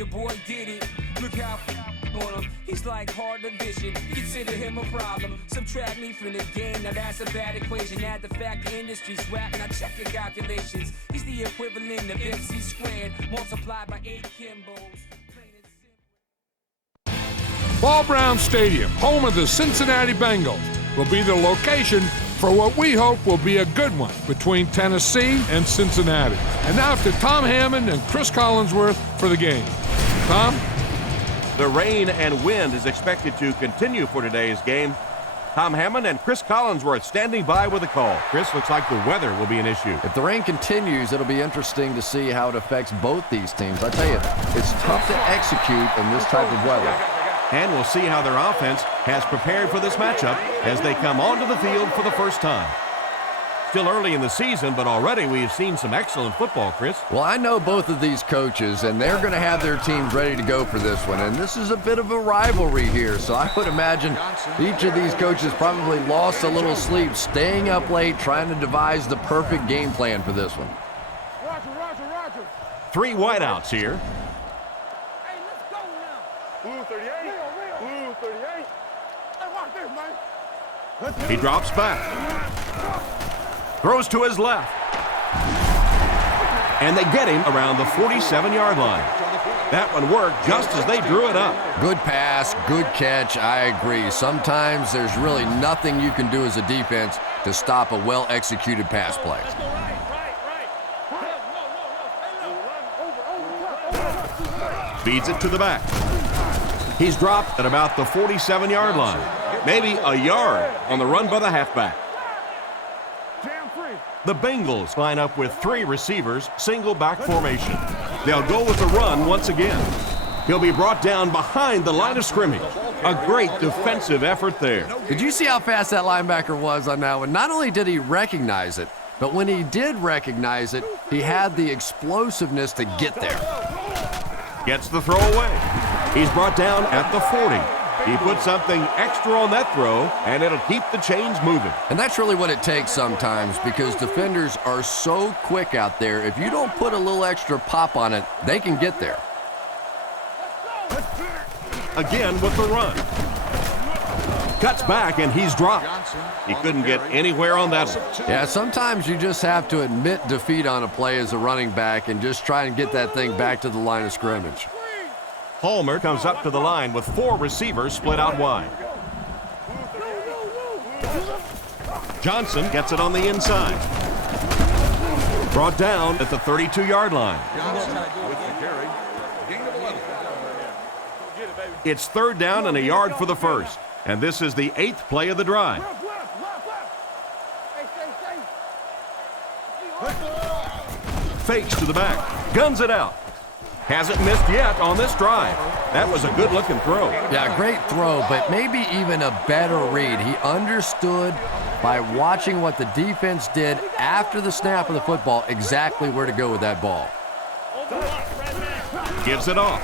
your boy did it. Look how on him. He's like hard division. Consider him a problem. Subtract me from the game. Now that's a bad equation. Add the fact the industry's whack. Now check your calculations. He's the equivalent of MC squared multiplied by 8 Kimbos. Ball Brown Stadium, home of the Cincinnati Bengals, will be the location for what we hope will be a good one between Tennessee and Cincinnati. And now to Tom Hammond and Chris Collinsworth for the game. Tom? The rain and wind is expected to continue for today's game. Tom Hammond and Chris Collinsworth standing by with a call. Chris, looks like the weather will be an issue. If the rain continues, it'll be interesting to see how it affects both these teams. I tell you, it's tough to execute in this type of weather. And we'll see how their offense has prepared for this matchup as they come onto the field for the first time. Still early in the season, but already we've seen some excellent football, Chris. Well, I know both of these coaches, and they're going to have their teams ready to go for this one. And this is a bit of a rivalry here, so I would imagine each of these coaches probably lost a little sleep, staying up late, trying to devise the perfect game plan for this one. Roger. 3 wideouts here. Hey, let's go now. Blue 38. Blue 38. Hey, watch this, man. He drops back. Throws to his left. And they get him around the 47-yard line. That one worked just as they drew it up. Good pass, good catch, I agree. Sometimes there's really nothing you can do as a defense to stop a well-executed pass play. Feeds it to the back. He's dropped at about the 47-yard line. Maybe a yard on the run by the halfback. The Bengals line up with 3 receivers, single back formation. They'll go with the run once again. He'll be brought down behind the line of scrimmage. A great defensive effort there. Did you see how fast that linebacker was on that one? Not only did he recognize it, but when he did recognize it, he had the explosiveness to get there. Gets the throw away. He's brought down at the 40. He put something extra on that throw, and it'll keep the chains moving. And that's really what it takes sometimes, because defenders are so quick out there. If you don't put a little extra pop on it, they can get there. Again with the run. Cuts back, and he's dropped. He couldn't get anywhere on that one. Yeah, sometimes you just have to admit defeat on a play as a running back and just try and get that thing back to the line of scrimmage. Palmer comes up to the line with 4 receivers split out wide. Johnson gets it on the inside. Brought down at the 32-yard line. It's 3rd down and a yard for the first. And this is the 8th play of the drive. Fakes to the back. Guns it out. Hasn't missed yet on this drive. That was a good-looking throw. Yeah, great throw, but maybe even a better read. He understood by watching what the defense did after the snap of the football exactly where to go with that ball. Gives it off.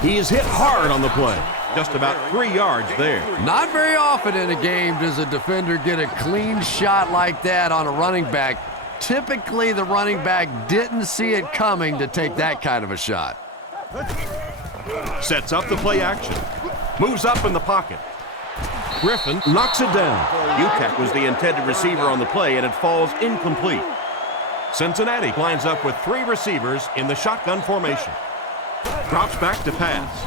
He's hit hard on the play. Just about 3 yards there. Not very often in a game does a defender get a clean shot like that on a running back. Typically, the running back didn't see it coming to take that kind of a shot. Sets up the play action. Moves up in the pocket. Griffin knocks it down. Ukek was the intended receiver on the play, and it falls incomplete. Cincinnati lines up with 3 receivers in the shotgun formation. Drops back to pass.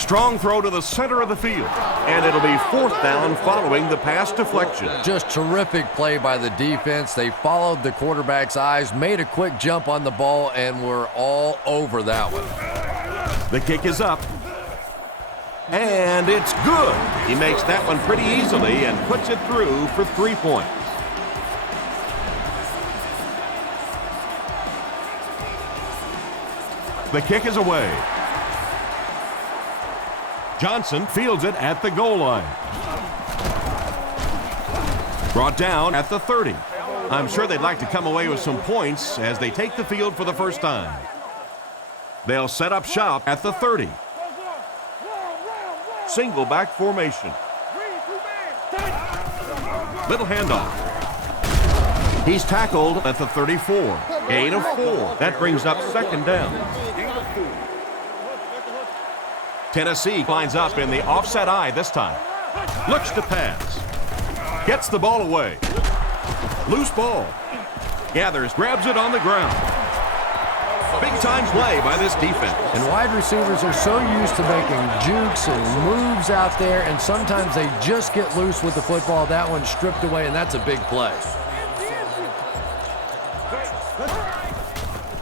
Strong throw to the center of the field. And it'll be 4th down following the pass deflection. Just terrific play by the defense. They followed the quarterback's eyes, made a quick jump on the ball, and were all over that one. The kick is up. And it's good. He makes that one pretty easily and puts it through for 3 points. The kick is away. Johnson fields it at the goal line. Brought down at the 30. I'm sure they'd like to come away with some points as they take the field for the first time. They'll set up shop at the 30. Single back formation. Little handoff. He's tackled at the 34. Gain of 4. That brings up second down. Tennessee lines up in the offset eye this time. Looks to pass. Gets the ball away. Loose ball. Gathers, grabs it on the ground. Big-time play by this defense. And wide receivers are so used to making jukes and moves out there, and sometimes they just get loose with the football. That one's stripped away, and that's a big play.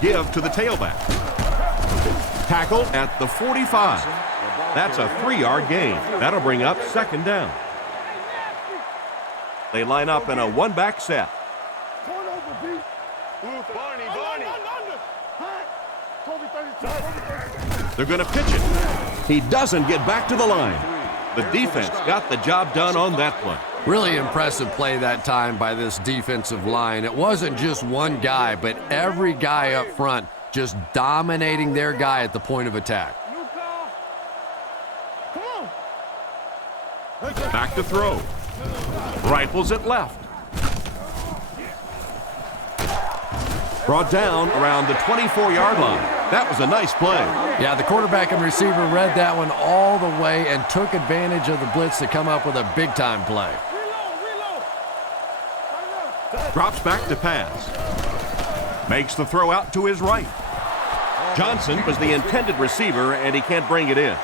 Give to the tailback. Tackled at the 45. That's a 3-yard gain. That'll bring up second down. They line up in a one-back set. They're going to pitch it. He doesn't get back to the line. The defense got the job done on that play. Really impressive play that time by this defensive line. It wasn't just one guy, but every guy up front just dominating their guy at the point of attack. Back to throw. Rifles it left. Brought down around the 24-yard line. That was a nice play. Yeah, the quarterback and receiver read that one all the way and took advantage of the blitz to come up with a big-time play. Drops back to pass. Makes the throw out to his right. Johnson was the intended receiver, and he can't bring it in.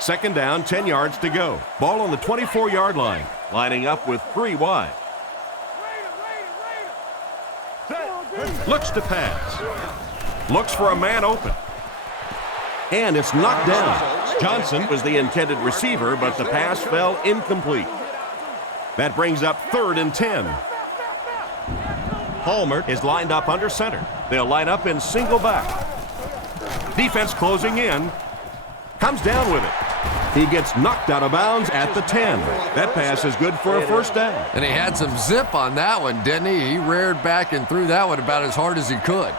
Second down, 10 yards to go. Ball on the 24-yard line, lining up with 3 wide. Looks to pass. Looks for a man open. And it's knocked down. Johnson was the intended receiver, but the pass fell incomplete. That brings up 3rd and 10. Palmer is lined up under center. They'll line up in single back. Defense closing in. Comes down with it. He gets knocked out of bounds at the 10. That pass is good for a first down. And he had some zip on that one, didn't he? He reared back and threw that one about as hard as he could.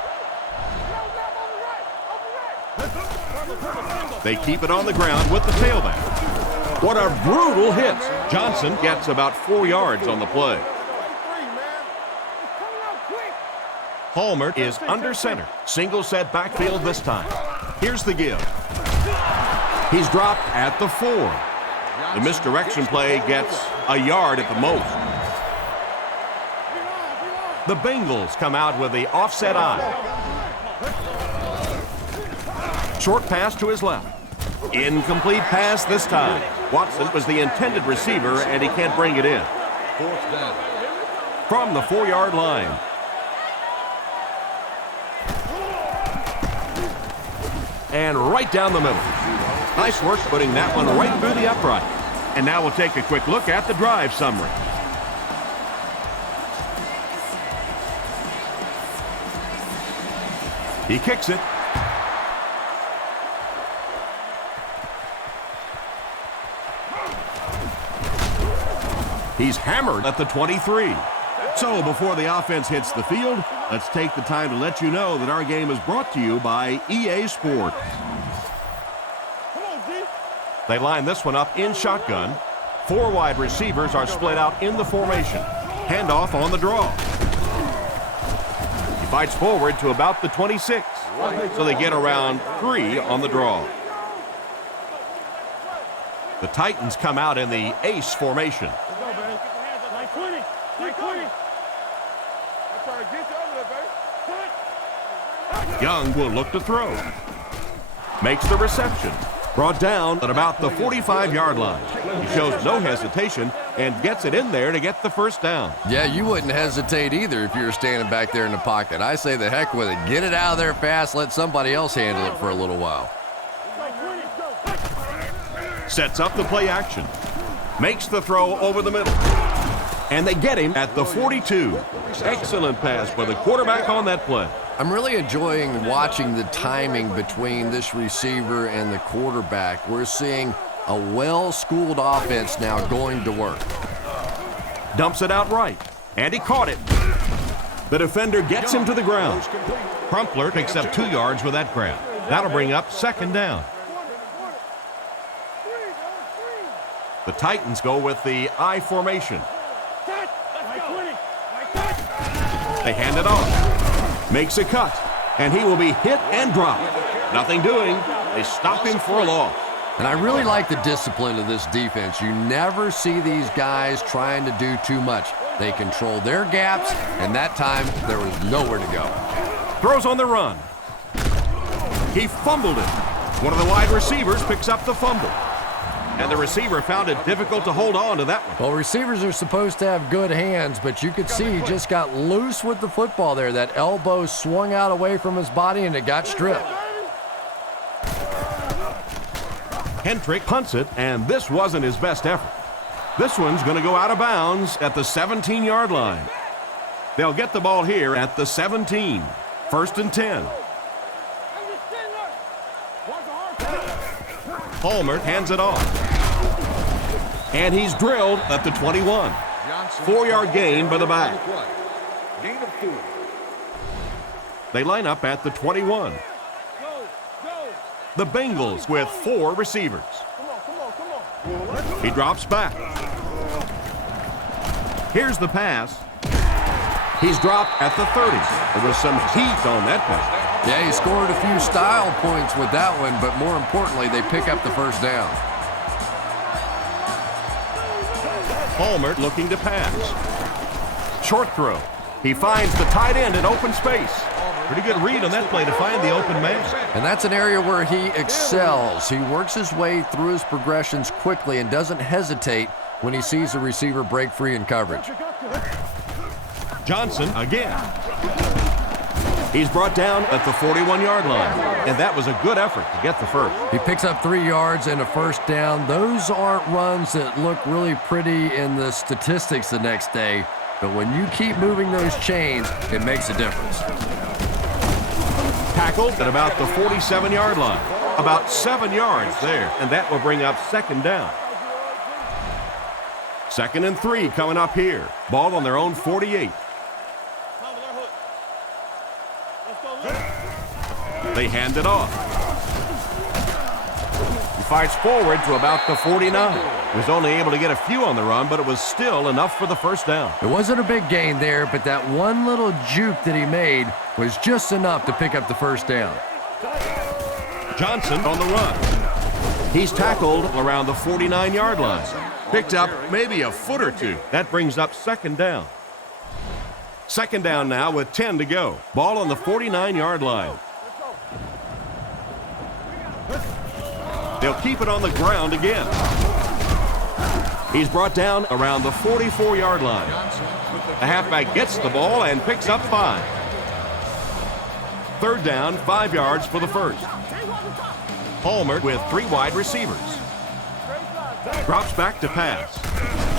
They keep it on the ground with the tailback. What a brutal hit. Johnson gets about 4 yards on the play. Palmer is under center. Single set backfield this time. Here's the give. He's dropped at the 4. The misdirection play gets a yard at the most. The Bengals come out with the offset eye. Short pass to his left. Incomplete pass this time. Watson was the intended receiver, and he can't bring it in. From the 4-yard line. And right down the middle. Nice work putting that one right through the upright. And now we'll take a quick look at the drive summary. He kicks it. He's hammered at the 23. So before the offense hits the field, let's take the time to let you know that our game is brought to you by EA Sports. They line this one up in shotgun. 4 wide receivers are split out in the formation. Handoff on the draw. He fights forward to about the 26, so they get around 3 on the draw. The Titans come out in the ace formation. Young will look to throw. Makes the reception. Brought down at about the 45-yard line. He shows no hesitation and gets it in there to get the first down. Yeah, you wouldn't hesitate either if you were standing back there in the pocket. I say the heck with it. Get it out of there fast. Let somebody else handle it for a little while. Sets up the play action. Makes the throw over the middle. And they get him at the 42. Excellent pass by the quarterback on that play. I'm really enjoying watching the timing between this receiver and the quarterback. We're seeing a well-schooled offense now going to work. Dumps it out right, and he caught it. The defender gets him to the ground. Crumpler picks up 2 yards with that grab. That'll bring up second down. The Titans go with the I formation. They hand it off. Makes a cut. And he will be hit and dropped. Nothing doing. They stop him for a loss. And I really like the discipline of this defense. You never see these guys trying to do too much. They control their gaps, and that time there was nowhere to go. Throws on the run. He fumbled it. One of the wide receivers picks up the fumble. And the receiver found it difficult to hold on to that one. Well, receivers are supposed to have good hands, but you could see he just got loose with the football there. That elbow swung out away from his body, and it got stripped. Hendrick punts it, and this wasn't his best effort. This one's going to go out of bounds at the 17-yard line. They'll get the ball here at the 17. 1st and 10. Palmer hands it off. And he's drilled at the 21. 4-yard gain by the back. They line up at the 21. The Bengals with 4 receivers. He drops back. Here's the pass. He's dropped at the 30. There was some heat on that pass. Yeah, he scored a few style points with that one, but more importantly, they pick up the first down. Palmer looking to pass. Short throw. He finds the tight end in open space. Pretty good read on that play to find the open man. And that's an area where he excels. He works his way through his progressions quickly and doesn't hesitate when he sees a receiver break free in coverage. Johnson again. He's brought down at the 41-yard line, and that was a good effort to get the first. He picks up 3 yards and a first down. Those aren't runs that look really pretty in the statistics the next day, but when you keep moving those chains, it makes a difference. Tackled at about the 47-yard line. About 7 yards there, and that will bring up 2nd down. 2nd and 3 coming up here. Ball on their own 48. They hand it off. He fights forward to about the 49. He was only able to get a few on the run, but it was still enough for the first down. It wasn't a big gain there, but that one little juke that he made was just enough to pick up the first down. Johnson on the run. He's tackled around the 49-yard line. Picked up maybe a foot or two. That brings up 2nd down. 2nd down now with 10 to go. Ball on the 49-yard line. They'll keep it on the ground again. He's brought down around the 44-yard line. The halfback gets the ball and picks up 5. 3rd down, 5 yards for the first. Palmer with 3 wide receivers. Drops back to pass.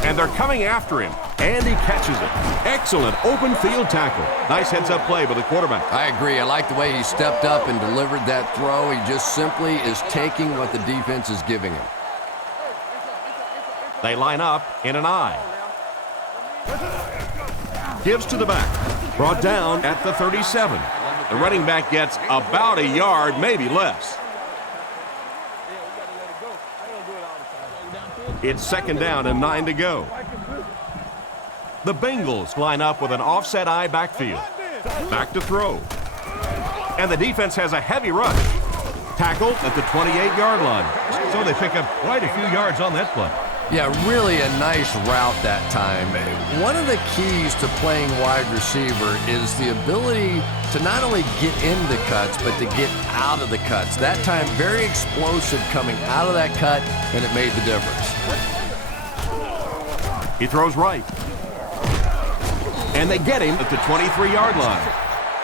And they're coming after him. And he catches it. Excellent open field tackle. Nice heads-up play by the quarterback. I agree. I like the way he stepped up and delivered that throw. He just simply is taking what the defense is giving him. They line up in an I. Gives to the back. Brought down at the 37. The running back gets about a yard, maybe less. It's 2nd down and 9 to go. The Bengals line up with an offset I backfield. Back to throw. And the defense has a heavy rush. Tackled at the 28-yard line. So they pick up quite a few yards on that play. Yeah, really a nice route that time. One of the keys to playing wide receiver is the ability to not only get into the cuts, but to get out of the cuts. That time, very explosive coming out of that cut, and it made the difference. He throws right. And they get him at the 23-yard line.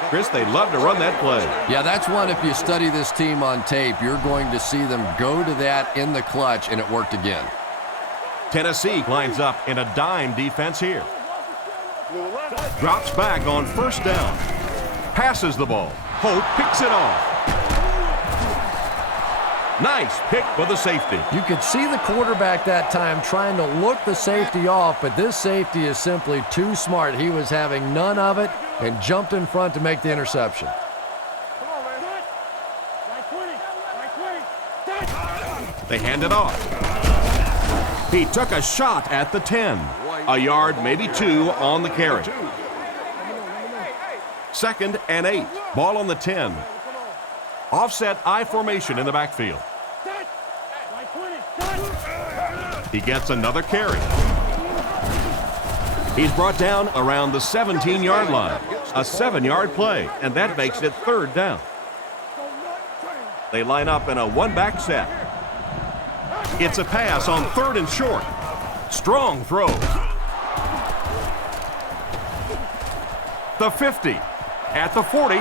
Chris, they love to run that play. Yeah, that's one, if you study this team on tape, you're going to see them go to that in the clutch, and it worked again. Tennessee lines up in a dime defense here. Drops back on 1st down. Passes the ball. Hope picks it off. Nice pick for the safety. You could see the quarterback that time trying to look the safety off, but this safety is simply too smart. He was having none of it and jumped in front to make the interception. They hand it off. He took a shot at the 10. A yard, maybe 2 on the carry. 2nd and 8. Ball on the 10. Offset I formation in the backfield. He gets another carry. He's brought down around the 17-yard line. A 7-yard play, and that makes it 3rd down. They line up in a one-back set. It's a pass on 3rd and short. Strong throw. The 50, at the 40,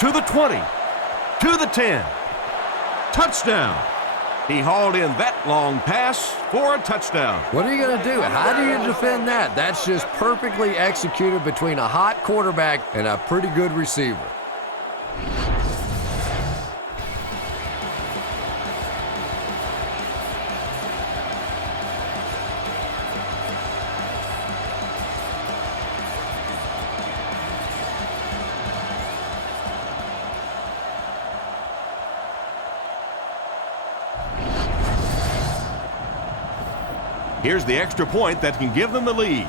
to the 20, to the 10. Touchdown. He hauled in that long pass for a touchdown. What are you going to do? How do you defend that? That's just perfectly executed between a hot quarterback and a pretty good receiver. Here's the extra point that can give them the lead.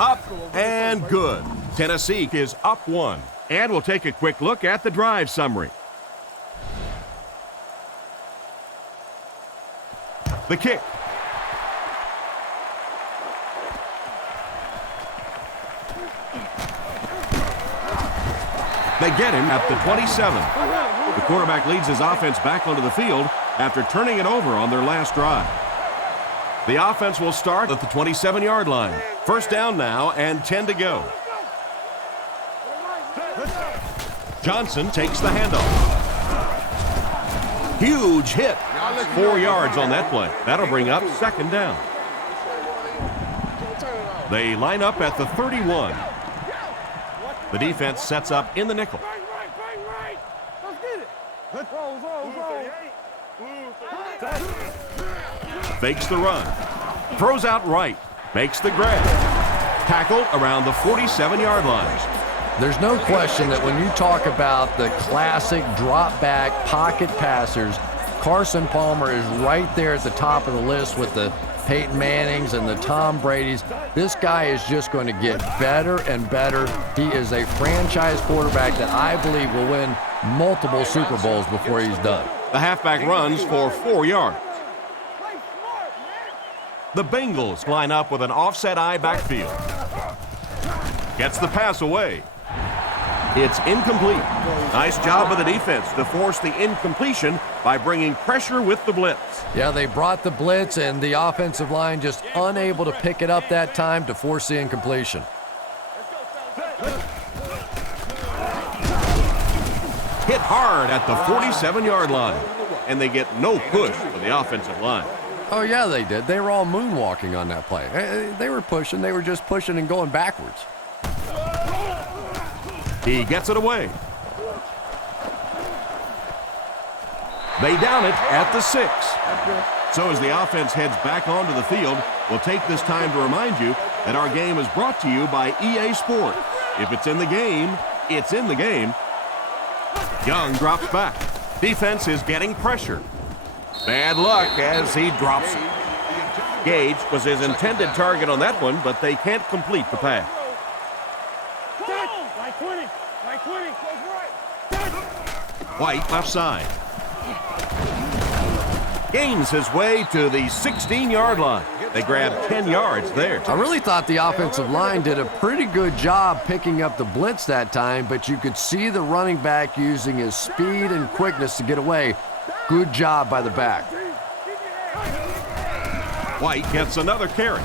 Up and good. Tennessee is up 1. And we'll take a quick look at the drive summary. The kick. They get him at the 27. The quarterback leads his offense back onto the field after turning it over on their last drive. The offense will start at the 27-yard line. 1st down now and 10 to go. Johnson takes the handoff. Huge hit. 4 yards on that play. That'll bring up 2nd down. They line up at the 31. The defense sets up in the nickel. Fakes the run. Throws out right. Makes the grab. Tackled around the 47-yard line. There's no question that when you talk about the classic drop-back pocket passers, Carson Palmer is right there at the top of the list with the Peyton Mannings and the Tom Bradys. This guy is just going to get better and better. He is a franchise quarterback that I believe will win multiple Super Bowls before he's done. The halfback runs for 4 yards. The Bengals line up with an offset I backfield. Gets the pass away. It's incomplete. Nice job by the defense to force the incompletion by bringing pressure with the blitz. Yeah, they brought the blitz, and the offensive line just unable to pick it up that time to force the incompletion. Hit hard at the 47-yard line, and they get no push for the offensive line. Oh, yeah, they did. They were all moonwalking on that play. They were pushing. They were just pushing and going backwards. He gets it away. They down it at the 6. So as the offense heads back onto the field, we'll take this time to remind you that our game is brought to you by EA Sports. If it's in the game, it's in the game. Young drops back. Defense is getting pressure. Bad luck as he drops it. Gage was his intended target on that one, but they can't complete the pass. White left side. Gains his way to the 16-yard line. They grab 10 yards there. I really thought the offensive line did a pretty good job picking up the blitz that time, but you could see the running back using his speed and quickness to get away. Good job by the back. White gets another carry.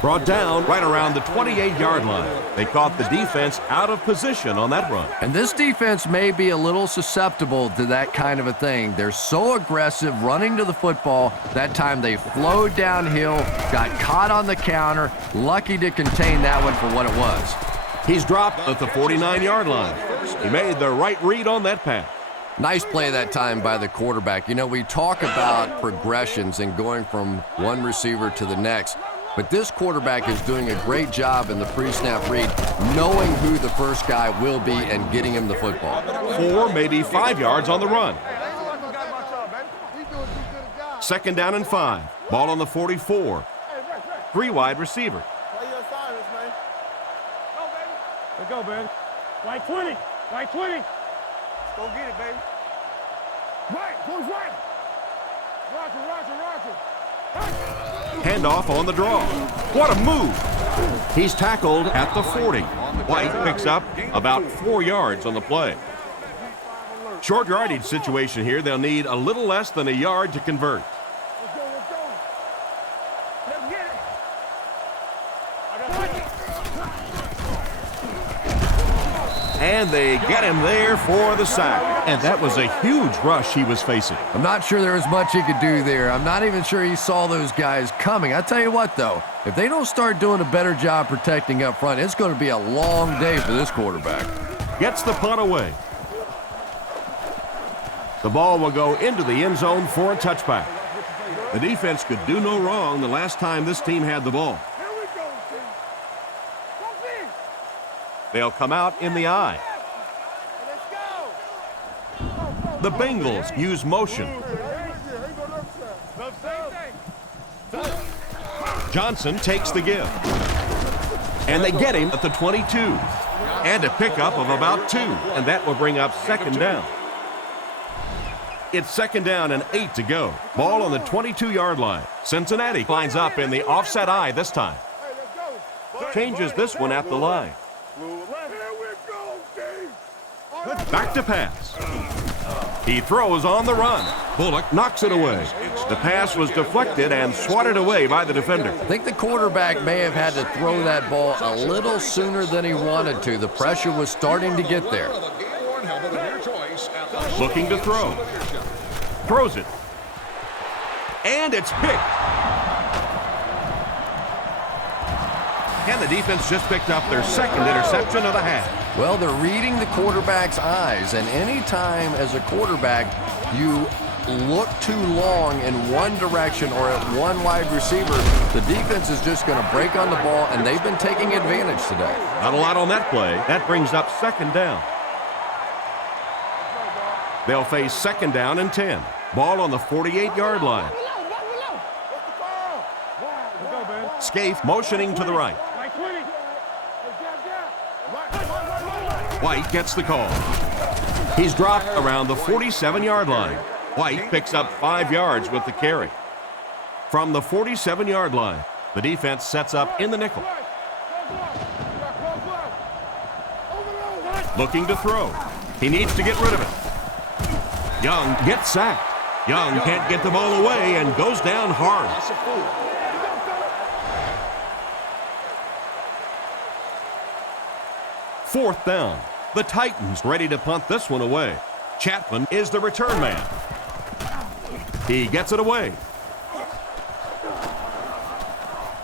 Brought down right around the 28-yard line. They caught the defense out of position on that run. And this defense may be a little susceptible to that kind of a thing. They're so aggressive running to the football. That time they flowed downhill, got caught on the counter, lucky to contain that one for what it was. He's dropped at the 49-yard line. He made the right read on that pass. Nice play that time by the quarterback. You know, we talk about progressions and going from one receiver to the next, but this quarterback is doing a great job in the pre-snap read, knowing who the first guy will be and getting him the football. 4, maybe 5 yards on the run. Second down and 5. Ball on the 44. 3 wide receiver. Play your assignments, man. Go, baby. Let's go, baby. Right 20. Right 20. Let's go get it, baby. Right. Goes right. Roger, roger, roger. Handoff on the draw. What a move. He's tackled at the 40. White picks up about 4 yards on the play. Short yardage situation here. They'll need a little less than a yard to convert. Let's go, let's go. Let's get it. And they get him there for the sack. And that was a huge rush he was facing. I'm not sure there was much he could do there. I'm not even sure he saw those guys coming. I tell you what, though, if they don't start doing a better job protecting up front, it's going to be a long day for this quarterback. Gets the punt away. The ball will go into the end zone for a touchback. The defense could do no wrong the last time this team had the ball. Here we go, team. Come in. They'll come out in the eye. Let's go. The Bengals use motion. Johnson takes the give. And they get him at the 22. And a pickup of about 2. And that will bring up second down. It's second down and 8 to go. Ball on the 22-yard line. Cincinnati lines up in the offset eye this time. Changes this one at the line. Back to pass. He throws on the run. Bullock knocks it away. The pass was deflected and swatted away by the defender. I think the quarterback may have had to throw that ball a little sooner than he wanted to. The pressure was starting to get there. Looking to throw. Throws it. And it's picked. And the defense just picked up their second interception of the half. Well, they're reading the quarterback's eyes, and any time as a quarterback you look too long in one direction or at one wide receiver, the defense is just going to break on the ball, and they've been taking advantage today. Not a lot on that play. That brings up second down. They'll face second down and 10. Ball on the 48-yard line. Scaife motioning to the right. White gets the call. He's dropped around the 47-yard line. White picks up 5 yards with the carry. From the 47-yard line, the defense sets up in the nickel. Looking to throw. He needs to get rid of it. Young gets sacked. Young can't get the ball away and goes down hard. Fourth down. The Titans ready to punt this one away. Chapman is the return man. He gets it away.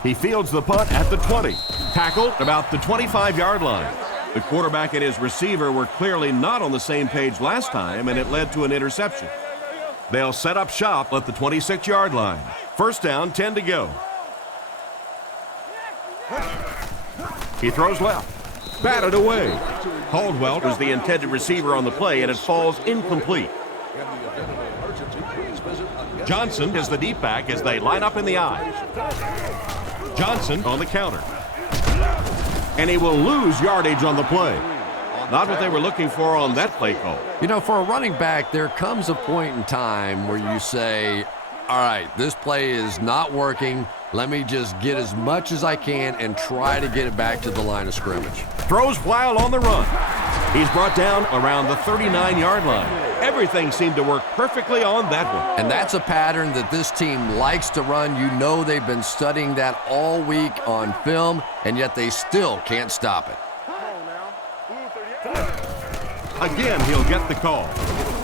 He fields the punt at the 20. Tackled about the 25-yard line. The quarterback and his receiver were clearly not on the same page last time, and it led to an interception. They'll set up shop at the 26-yard line. First down, 10 to go. He throws left. Batted away. Caldwell was the intended receiver on the play, and it falls incomplete. Johnson is the deep back as they line up in the eye. Johnson on the counter. And he will lose yardage on the play. Not what they were looking for on that play call. You know, for a running back, there comes a point in time where you say, all right, this play is not working. Let me just get as much as I can and try to get it back to the line of scrimmage. Throws while on the run. He's brought down around the 39-yard line. Everything seemed to work perfectly on that one. And that's a pattern that this team likes to run. You know they've been studying that all week on film, and yet they still can't stop it. Again, he'll get the call.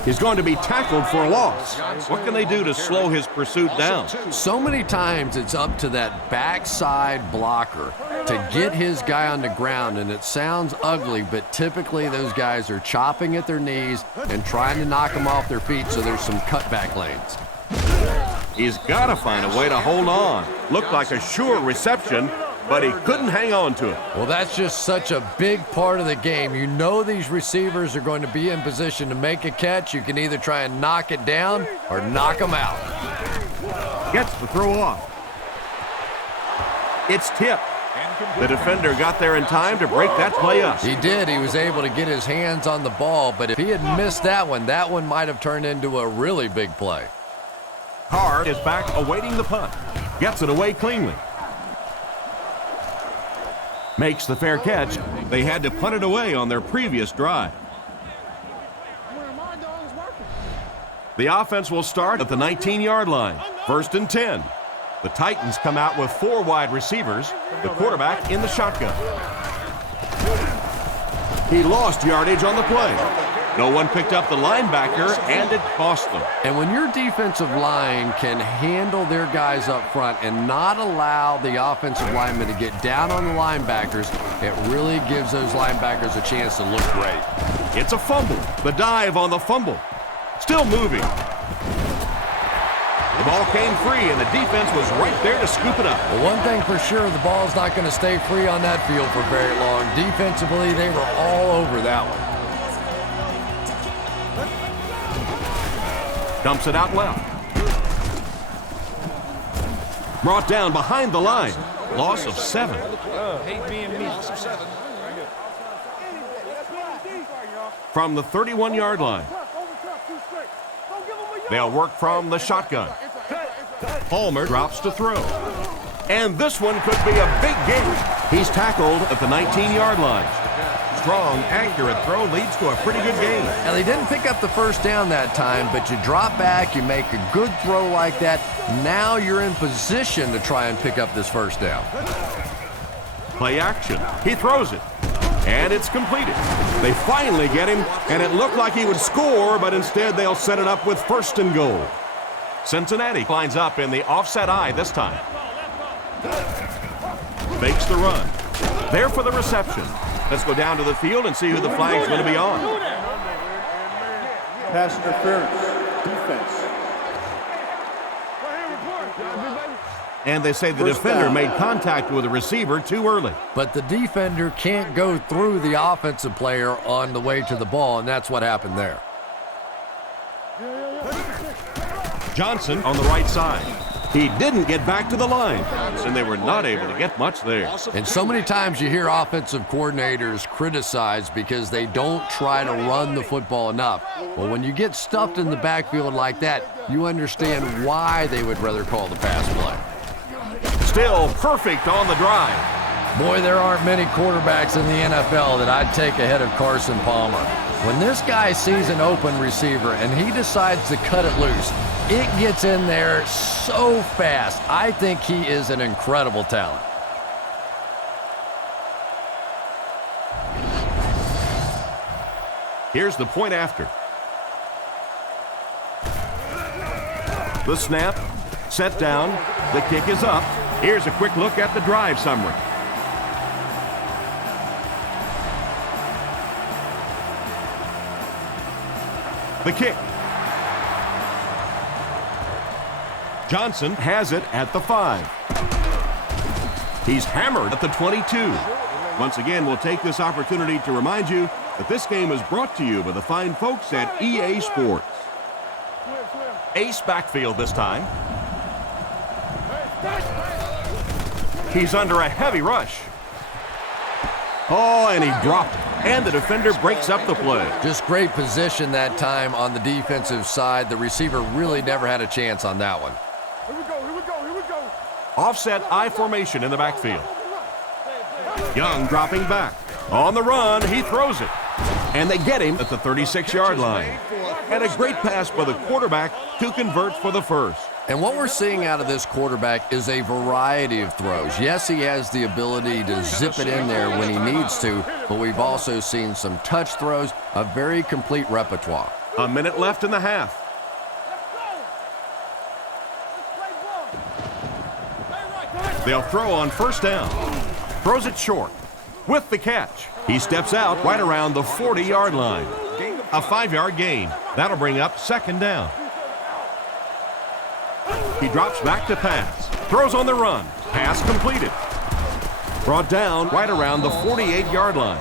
He's going to be tackled for a loss. What can they do to slow his pursuit down? So many times it's up to that backside blocker to get his guy on the ground, and it sounds ugly, but typically those guys are chopping at their knees and trying to knock them off their feet, so there's some cutback lanes. He's got to find a way to hold on. Looked like a sure reception, but he couldn't hang on to it. Well, that's just such a big part of the game. You know these receivers are going to be in position to make a catch. You can either try and knock it down or knock them out. Gets the throw off. It's tipped. The defender got there in time to break that play up. He did. He was able to get his hands on the ball, but if he had missed that one might have turned into a really big play. Carr is back awaiting the punt. Gets it away cleanly. Makes the fair catch. They had to punt it away on their previous drive. The offense will start at the 19-yard line. 1st and 10. The Titans come out with 4 wide receivers. The quarterback in the shotgun. He lost yardage on the play. No one picked up the linebacker, and it cost them. And when your defensive line can handle their guys up front and not allow the offensive linemen to get down on the linebackers, it really gives those linebackers a chance to look great. It's a fumble. The dive on the fumble. Still moving. The ball came free, and the defense was right there to scoop it up. Well, one thing for sure, the ball's not going to stay free on that field for very long. Defensively, they were all over that one. Dumps it out left. Brought down behind the line. Loss of 7. From the 31-yard line. They'll work from the shotgun. Palmer drops to throw. And this one could be a big game. He's tackled at the 19-yard line. Strong, accurate throw leads to a pretty good game. Now, they didn't pick up the first down that time, but you drop back, you make a good throw like that. Now you're in position to try and pick up this first down. Play action. He throws it. And it's completed. They finally get him, and it looked like he would score, but instead they'll set it up with 1st and goal. Cincinnati lines up in the offset eye this time. Fakes the run. There for the reception. Let's go down to the field and see who the flag's going to be on. Pass interference. Defense. And they say the defender made contact with the receiver too early. But the defender can't go through the offensive player on the way to the ball, and that's what happened there. Johnson on the right side. He didn't get back to the line, and they were not able to get much there. And so many times you hear offensive coordinators criticized because they don't try to run the football enough. Well, when you get stuffed in the backfield like that, you understand why they would rather call the pass play. Still perfect on the drive. Boy, there aren't many quarterbacks in the NFL that I'd take ahead of Carson Palmer. When this guy sees an open receiver and he decides to cut it loose, it gets in there so fast. I think he is an incredible talent. Here's the point after. The snap, set down, the kick is up. Here's a quick look at the drive summary. The kick. Johnson has it at the 5. He's hammered at the 22. Once again, we'll take this opportunity to remind you that this game is brought to you by the fine folks at EA Sports. Ace backfield this time. He's under a heavy rush. Oh, and he dropped it. And the defender breaks up the play. Just great position that time on the defensive side. The receiver really never had a chance on that one. Here we go. Offset I formation in the backfield. Young dropping back. On the run, he throws it. And they get him at the 36-yard line. And a great pass by the quarterback to convert for the first. And what we're seeing out of this quarterback is a variety of throws. Yes, he has the ability to zip it in there when he needs to, but we've also seen some touch throws, a very complete repertoire. A minute left in the half. They'll throw on first down. Throws it short. With the catch, he steps out right around the 40-yard line. A 5-yard gain. That'll bring up second down. He drops back to pass. Throws on the run. Pass completed. Brought down right around the 48-yard line.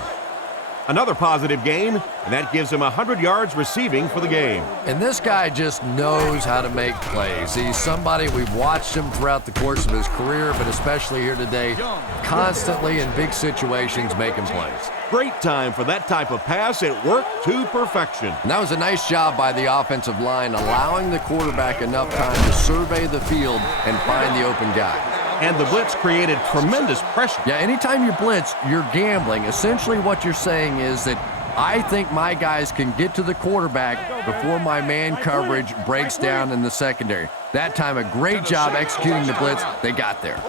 Another positive gain, and that gives him 100 yards receiving for the game. And this guy just knows how to make plays. He's somebody we've watched him throughout the course of his career, but especially here today, constantly in big situations making plays. Great time for that type of pass. It worked to perfection. And that was a nice job by the offensive line, allowing the quarterback enough time to survey the field and find the open guy. And the blitz created tremendous pressure. Yeah, anytime you blitz, you're gambling. Essentially what you're saying is that I think my guys can get to the quarterback before my man coverage breaks down in the secondary. That time, a great job executing the blitz. They got there.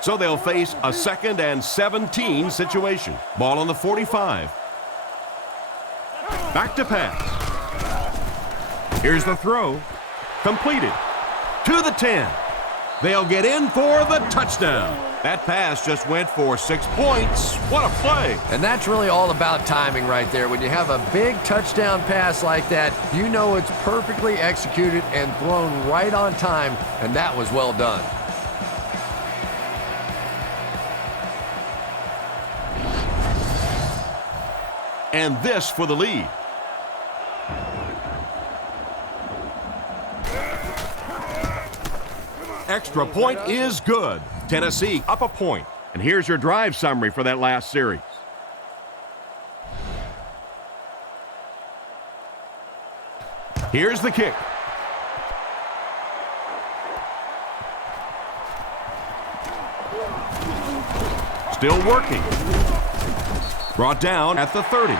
So they'll face a 2nd and 17 situation. Ball on the 45. Back to pass. Here's the throw. Completed. To the 10. They'll get in for the touchdown. That pass just went for 6 points. What a play. And that's really all about timing right there. When you have a big touchdown pass like that, you know it's perfectly executed and thrown right on time, and that was well done. And this for the lead. Extra point is good. Tennessee up a point. And here's your drive summary for that last series. Here's the kick. Still working. Brought down at the 30.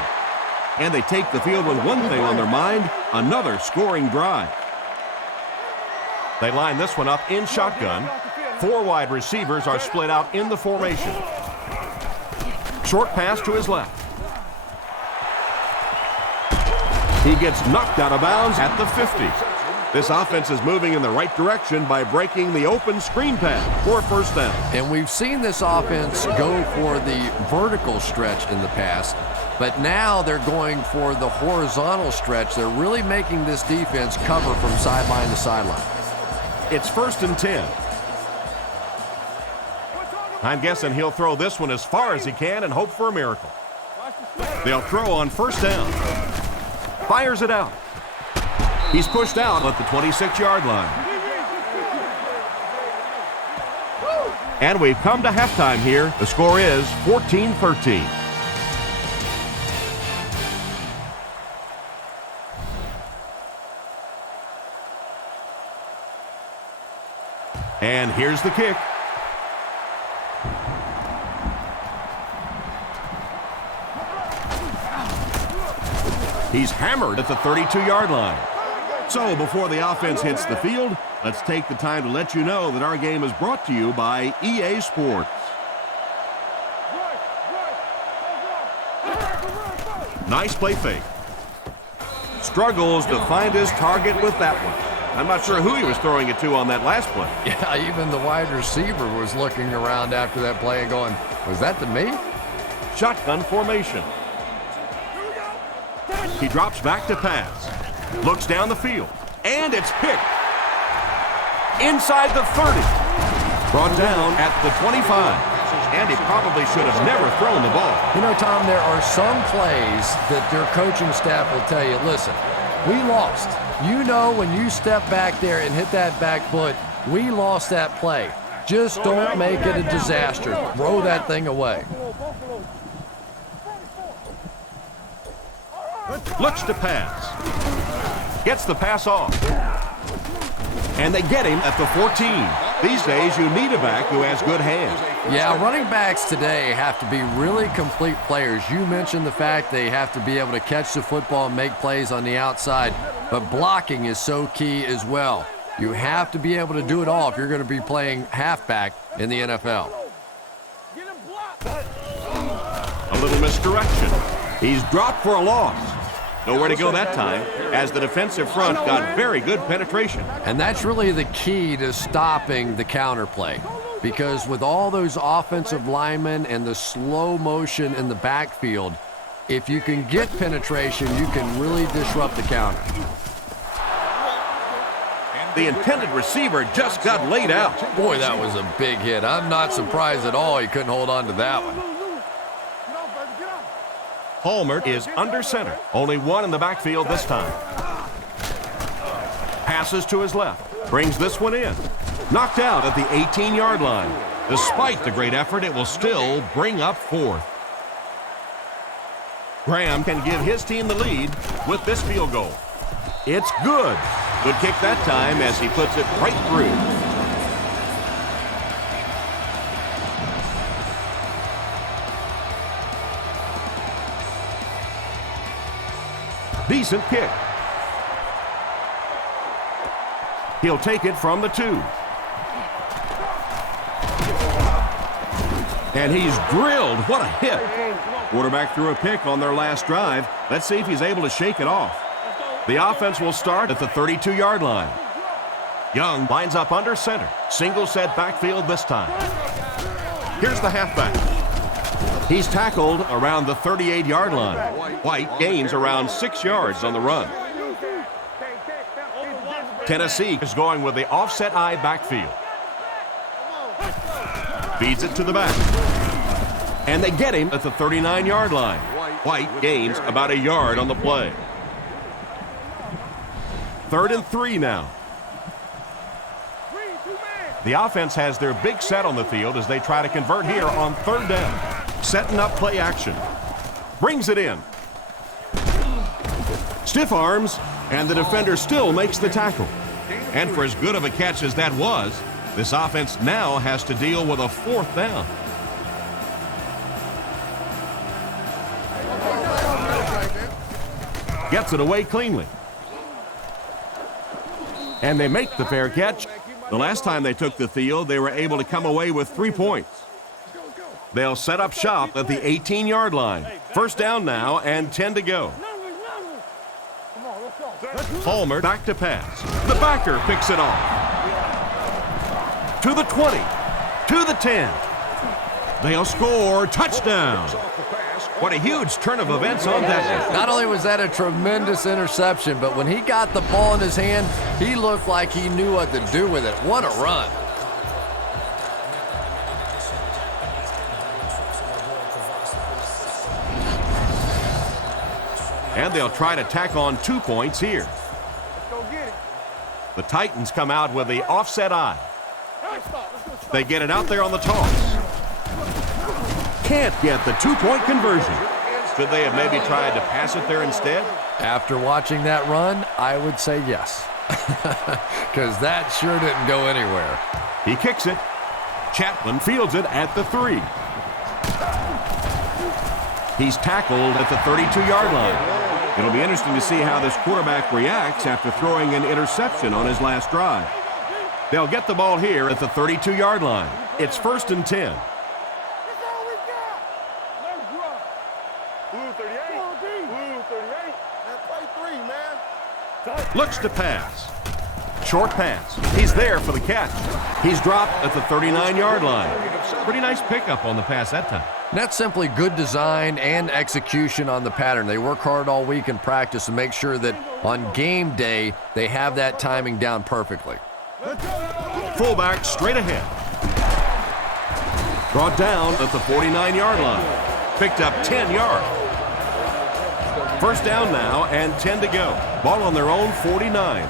And they take the field with one thing on their mind, another scoring drive. They line this one up in shotgun. 4 wide receivers are split out in the formation. Short pass to his left. He gets knocked out of bounds at the 50. This offense is moving in the right direction by breaking the open screen pass for a first down. And we've seen this offense go for the vertical stretch in the past, but now they're going for the horizontal stretch. They're really making this defense cover from sideline to sideline. It's 1st and 10. I'm guessing he'll throw this one as far as he can and hope for a miracle. They'll throw on 1st down. Fires it out. He's pushed out at the 26-yard line. And we've come to halftime here. The score is 14-13. And here's the kick. He's hammered at the 32-yard line. So before the offense hits the field, let's take the time to let you know that our game is brought to you by EA Sports. Nice play fake. Struggles to find his target with that one. I'm not sure who he was throwing it to on that last play. Yeah, even the wide receiver was looking around after that play and going, was that to me? Shotgun formation. He drops back to pass. Looks down the field. And it's picked. Inside the 30. Brought down at the 25. And he probably should have never thrown the ball. You know, Tom, there are some plays that their coaching staff will tell you, listen, we lost. You know when you step back there and hit that back foot, we lost that play. Just don't make it a disaster. Throw that thing away. Looks to pass. Gets the pass off. And they get him at the 14. These days, you need a back who has good hands. Yeah, running backs today have to be really complete players. You mentioned the fact they have to be able to catch the football and make plays on the outside, but blocking is so key as well. You have to be able to do it all if you're going to be playing halfback in the NFL. A little misdirection. He's dropped for a loss. Nowhere to go that time, as the defensive front got very good penetration. And that's really the key to stopping the counterplay. Because with all those offensive linemen and the slow motion in the backfield, if you can get penetration, you can really disrupt the counter. The intended receiver just got laid out. Boy, that was a big hit. I'm not surprised at all he couldn't hold on to that one. Palmer is under center. Only one in the backfield this time. Passes to his left. Brings this one in. Knocked out at the 18-yard line. Despite the great effort, it will still bring up fourth. Graham can give his team the lead with this field goal. It's good. Good kick that time as he puts it right through. Decent kick. He'll take it from the 2. And he's drilled. What a hit. Quarterback threw a pick on their last drive. Let's see if he's able to shake it off. The offense will start at the 32-yard line. Young lines up under center. Single set backfield this time. Here's the halfback. He's tackled around the 38-yard line. White gains around 6 yards on the run. Tennessee is going with the offset eye backfield. Feeds it to the back. And they get him at the 39-yard line. White gains about a yard on the play. 3rd and 3 now. The offense has their big set on the field as they try to convert here on 3rd down. Setting up play action. Brings it in. Stiff arms, and the defender still makes the tackle. And for as good of a catch as that was, this offense now has to deal with a 4th down. Gets it away cleanly. And they make the fair catch. The last time they took the field, they were able to come away with 3 points. They'll set up shop at the 18-yard line. 1st down now and 10 to go. Palmer back to pass. The backer picks it off. To the 20. To the 10. They'll score. Touchdown. What a huge turn of events on that. Not only was that a tremendous interception, but when he got the ball in his hand, he looked like he knew what to do with it. What a run. And they'll try to tack on 2 points here. The Titans come out with the offset eye. They get it out there on the toss. Can't get the 2-point conversion. Should they have maybe tried to pass it there instead? After watching that run, I would say yes. Because that sure didn't go anywhere. He kicks it. Chapman fields it at the 3. He's tackled at the 32-yard line. It'll be interesting to see how this quarterback reacts after throwing an interception on his last drive. They'll get the ball here at the 32-yard line. It's 1st and 10. Looks to pass. Short pass. He's there for the catch. He's dropped at the 39-yard line. Pretty nice pickup on the pass that time. That's simply good design and execution on the pattern. They work hard all week in practice to make sure that on game day they have that timing down perfectly. Fullback straight ahead. Brought down at the 49-yard line. Picked up 10 yards. 1st down now and 10 to go. Ball on their own 49.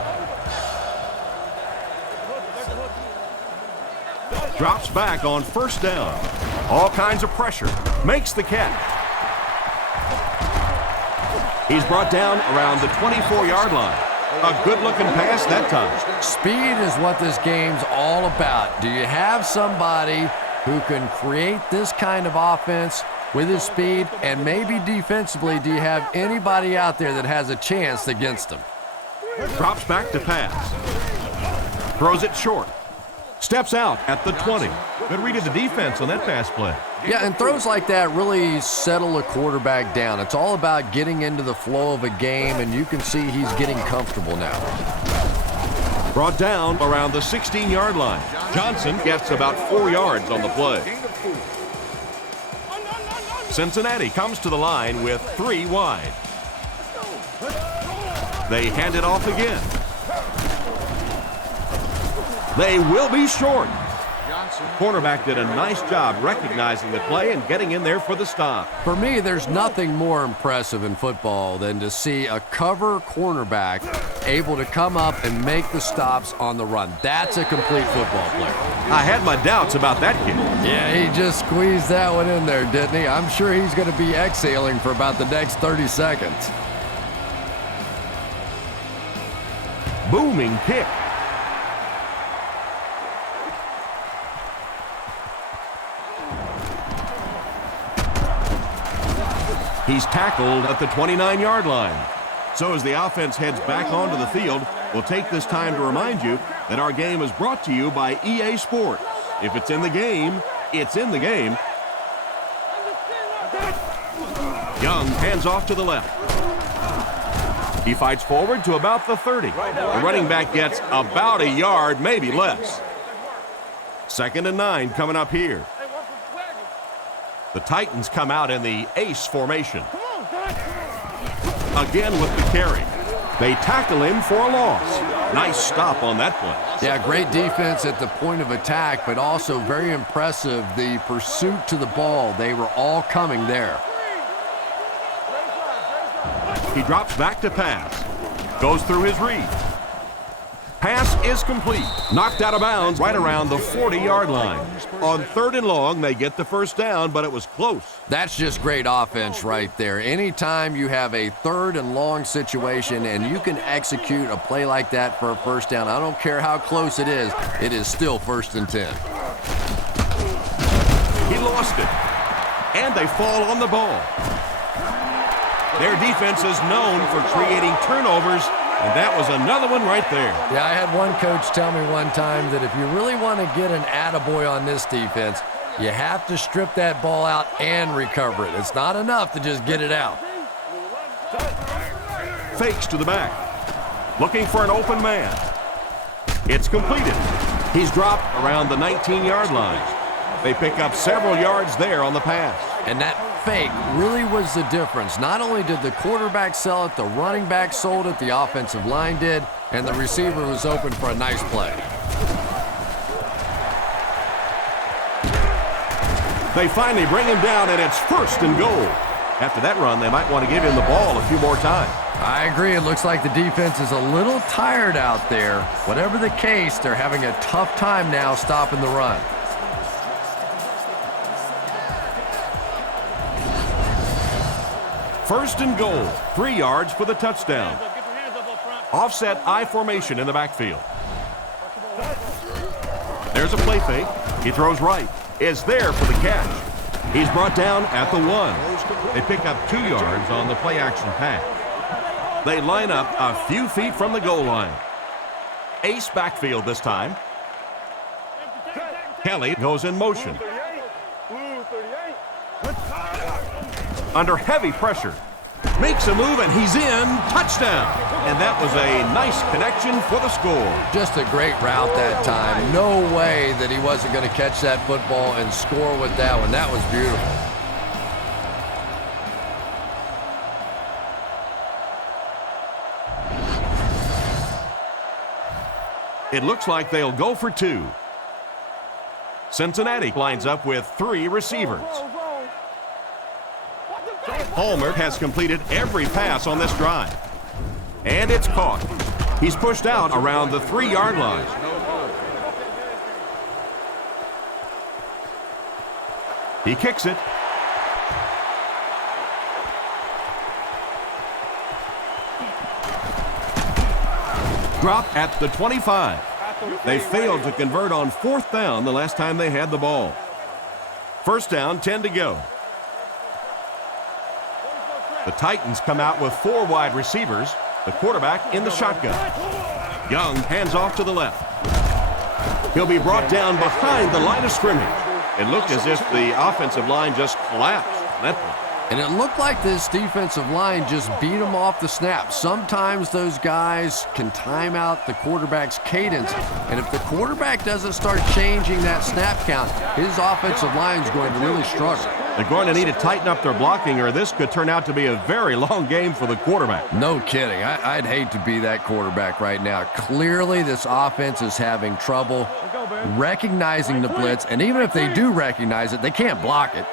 Drops back on 1st down. All kinds of pressure. Makes the catch. He's brought down around the 24-yard line. A good-looking pass that time. Speed is what this game's all about. Do you have somebody who can create this kind of offense with his speed? And maybe defensively, do you have anybody out there that has a chance against him? Drops back to pass. Throws it short. Steps out at the 20. Good read of the defense on that pass play. Yeah, and throws like that really settle a quarterback down. It's all about getting into the flow of a game, and you can see he's getting comfortable now. Brought down around the 16-yard line. Johnson gets about 4 yards on the play. Cincinnati comes to the line with 3 wide. They hand it off again. They will be short. The cornerback did a nice job recognizing the play and getting in there for the stop. For me, there's nothing more impressive in football than to see a cover cornerback able to come up and make the stops on the run. That's a complete football player. I had my doubts about that kid. Yeah, he just squeezed that one in there, didn't he? I'm sure he's going to be exhaling for about the next 30 seconds. Booming kick. He's tackled at the 29-yard line. So as the offense heads back onto the field, we'll take this time to remind you that our game is brought to you by EA Sports. If it's in the game, it's in the game. Young hands off to the left. He fights forward to about the 30. The running back gets about a yard, maybe less. 2nd and 9 coming up here. The Titans come out in the ace formation. Again with the carry. They tackle him for a loss. Nice stop on that play. Yeah, great defense at the point of attack, but also very impressive the pursuit to the ball. They were all coming there. He drops back to pass. Goes through his read. Pass is complete. Knocked out of bounds right around the 40-yard line. On 3rd and long, they get the first down, but it was close. That's just great offense right there. Anytime you have a 3rd and long situation and you can execute a play like that for a first down, I don't care how close it is still 1st and 10. He lost it. And they fall on the ball. Their defense is known for creating turnovers, and that was another one right there. Yeah, I had one coach tell me one time that if you really want to get an attaboy on this defense, you have to strip that ball out and recover it. It's not enough to just get it out. Fakes to the back. Looking for an open man. It's completed. He's dropped around the 19-yard line. They pick up several yards there on the pass. And that fake really was the difference. Not only did the quarterback sell it, the running back sold it, the offensive line did, and the receiver was open for a nice play. They finally bring him down, and it's 1st and goal. After that run, they might want to give him the ball a few more times. I agree. It looks like the defense is a little tired out there. Whatever the case, they're having a tough time now stopping the run. First and goal, 3 yards for the touchdown. Offset I formation in the backfield. There's a play fake. He throws right. Is there for the catch. He's brought down at the 1. They pick up 2 yards on the play action pass. They line up a few feet from the goal line. Ace backfield this time. Kelly goes in motion. Under heavy pressure. Makes a move, and he's in. Touchdown. And that was a nice connection for the score. Just a great route that time. No way that he wasn't going to catch that football and score with that one. That was beautiful. It looks like they'll go for 2. Cincinnati lines up with 3 receivers. Palmer has completed every pass on this drive. And it's caught. He's pushed out around the 3-yard line. He kicks it. Drop at the 25. They failed to convert on 4th down the last time they had the ball. First down, 10 to go. The Titans come out with 4 wide receivers, the quarterback in the shotgun. Young hands off to the left. He'll be brought down behind the line of scrimmage. It looked as if the offensive line just collapsed on that play. And it looked like this defensive line just beat them off the snap. Sometimes those guys can time out the quarterback's cadence, and if the quarterback doesn't start changing that snap count, his offensive line is going to really struggle. They're going to need to tighten up their blocking, or this could turn out to be a very long game for the quarterback. No kidding. I'd hate to be that quarterback right now. Clearly, this offense is having trouble recognizing the blitz, and even if they do recognize it, they can't block it.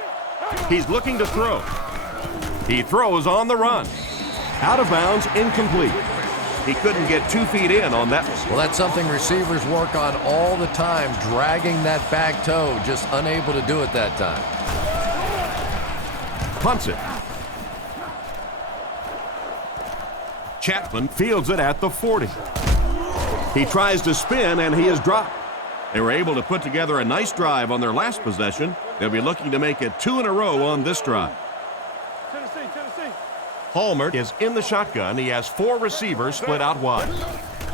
He's looking to throw. He throws on the run. Out of bounds, incomplete. He couldn't get 2 feet in on that one. Well, that's something receivers work on all the time, dragging that back toe, just unable to do it that time. Punts it. Chapman fields it at the 40. He tries to spin, and he is dropped. They were able to put together a nice drive on their last possession. They'll be looking to make it 2 in a row on this drive. Tennessee. Palmer is in the shotgun. He has 4 receivers split out wide.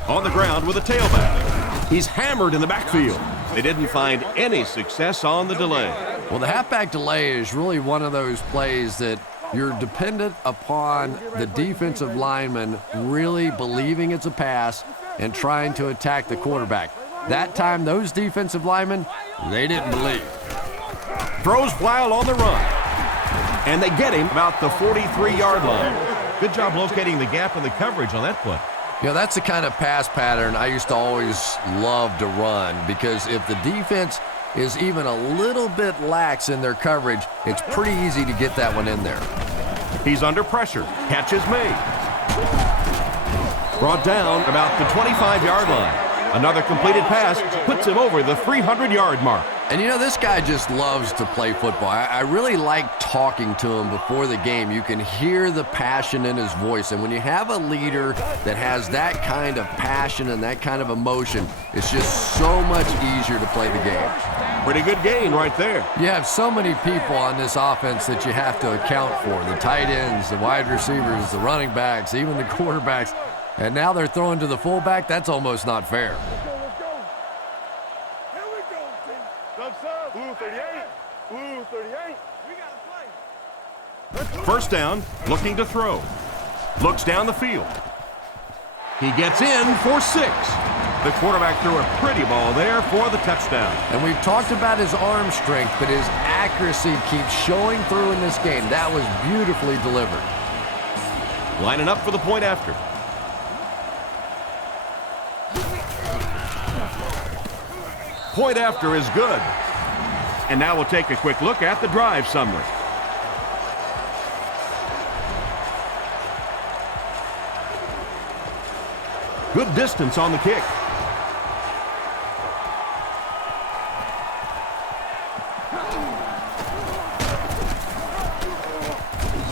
On the ground with a tailback. He's hammered in the backfield. They didn't find any success on the delay. Well, the halfback delay is really one of those plays that you're dependent upon the defensive lineman really believing it's a pass and trying to attack the quarterback. That time, those defensive linemen, they didn't believe. Throws while on the run. And they get him about the 43-yard line. Good job locating the gap in the coverage on that play. You know, that's the kind of pass pattern I used to always love to run, because if the defense is even a little bit lax in their coverage, it's pretty easy to get that one in there. He's under pressure. Catch is made. Brought down about the 25-yard line. Another completed pass puts him over the 300-yard mark. And you know, this guy just loves to play football. I really like talking to him before the game. You can hear the passion in his voice. And when you have a leader that has that kind of passion and that kind of emotion, it's just so much easier to play the game. Pretty good gain right there. You have so many people on this offense that you have to account for. The tight ends, the wide receivers, the running backs, even the quarterbacks. And now they're throwing to the fullback. That's almost not fair. Let's go. Here we go, team. Sub. Blue 38. Blue 38. We got to play. First down, looking to throw. Looks down the field. He gets in for 6. The quarterback threw a pretty ball there for the touchdown. And we've talked about his arm strength, but his accuracy keeps showing through in this game. That was beautifully delivered. Lining up for the point after. Point after is good. And now we'll take a quick look at the drive summary. Good distance on the kick.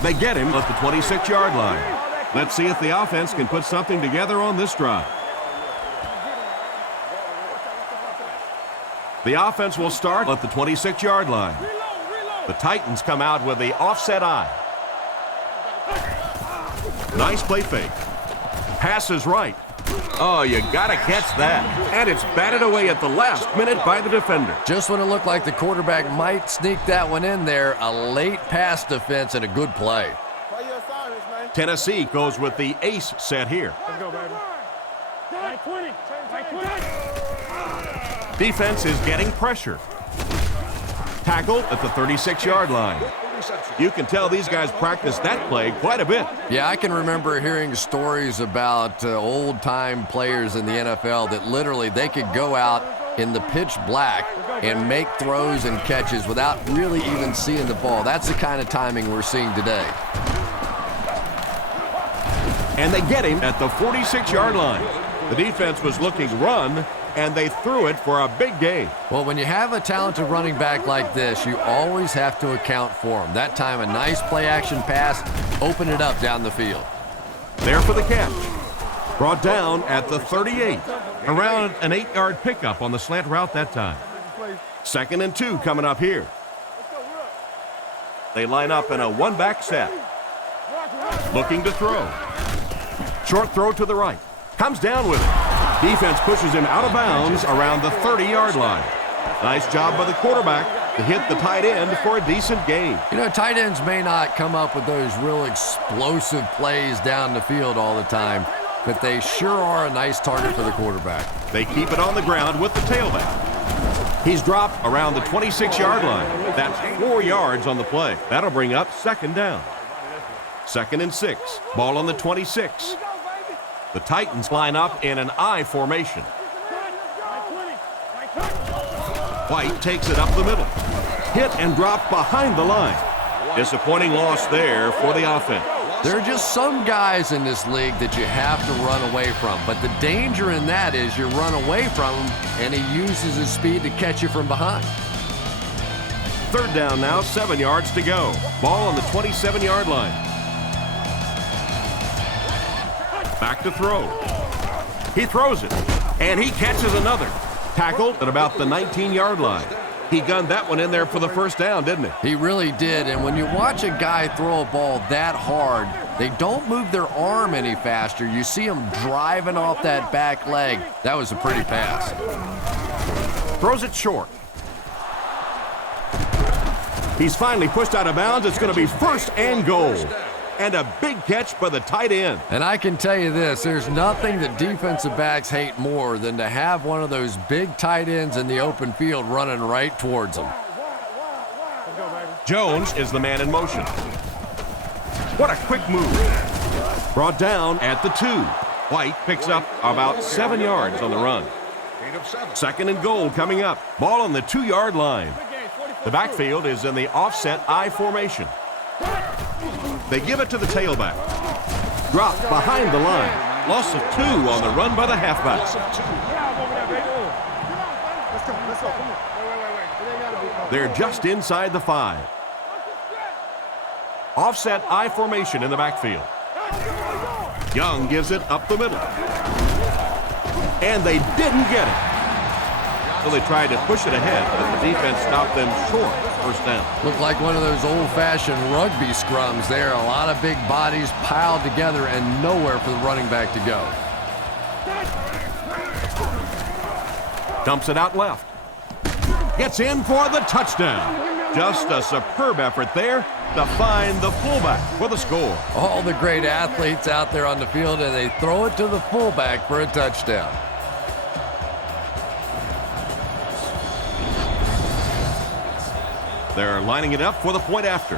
They get him at the 26-yard line. Let's see if the offense can put something together on this drive. The offense will start at the 26-yard line. The Titans come out with the offset eye. Nice play fake. Pass is right. Oh, you gotta catch that. And it's batted away at the last minute by the defender. Just when it looked like the quarterback might sneak that one in there, a late pass defense and a good play. Tennessee goes with the ace set here. Let's go, baby. Like 20. Like 20. Defense is getting pressure. Tackle at the 36-yard line. You can tell these guys practice that play quite a bit. Yeah, I can remember hearing stories about old-time players in the NFL that literally they could go out in the pitch black and make throws and catches without really even seeing the ball. That's the kind of timing we're seeing today. And they get him at the 46-yard line. The defense was looking run, and they threw it for a big gain. Well, when you have a talented running back like this, you always have to account for him. That time, a nice play-action pass, open it up down the field. There for the catch. Brought down at the 38. Around an 8-yard pickup on the slant route that time. 2nd and 2 coming up here. They line up in a one-back set. Looking to throw. Short throw to the right. Comes down with it. Defense pushes him out of bounds around the 30-yard line. Nice job by the quarterback to hit the tight end for a decent gain. You know, tight ends may not come up with those real explosive plays down the field all the time, but they sure are a nice target for the quarterback. They keep it on the ground with the tailback. He's dropped around the 26-yard line. That's 4 yards on the play. That'll bring up second down. 2nd and 6. Ball on the 26. The Titans line up in an I formation. White takes it up the middle. Hit and dropped behind the line. Disappointing loss there for the offense. There are just some guys in this league that you have to run away from, but the danger in that is you run away from him and he uses his speed to catch you from behind. 3rd down now, 7 yards to go. Ball on the 27-yard line. Back to throw. He throws it, and he catches another. Tackled at about the 19-yard line. He gunned that one in there for the first down, didn't he? He really did, and when you watch a guy throw a ball that hard, they don't move their arm any faster. You see him driving off that back leg. That was a pretty pass. Throws it short. He's finally pushed out of bounds. It's going to be 1st and goal. And a big catch by the tight end. And I can tell you this, there's nothing that defensive backs hate more than to have one of those big tight ends in the open field running right towards them. Jones is the man in motion. What a quick move. Brought down at the 2. White picks up about 7 yards on the run. 2nd and goal coming up. Ball on the 2-yard line. The backfield is in the offset I formation. They give it to the tailback. Dropped behind the line. Loss of 2 on the run by the halfback. They're just inside the 5. Offset I formation in the backfield. Young gives it up the middle. And they didn't get it. So they tried to push it ahead, but the defense stopped them short. 1st down. Looked like one of those old-fashioned rugby scrums there. A lot of big bodies piled together and nowhere for the running back to go. Dumps it out left. Gets in for the touchdown. Just a superb effort there to find the fullback for the score. All the great athletes out there on the field, and they throw it to the fullback for a touchdown. They're lining it up for the point after.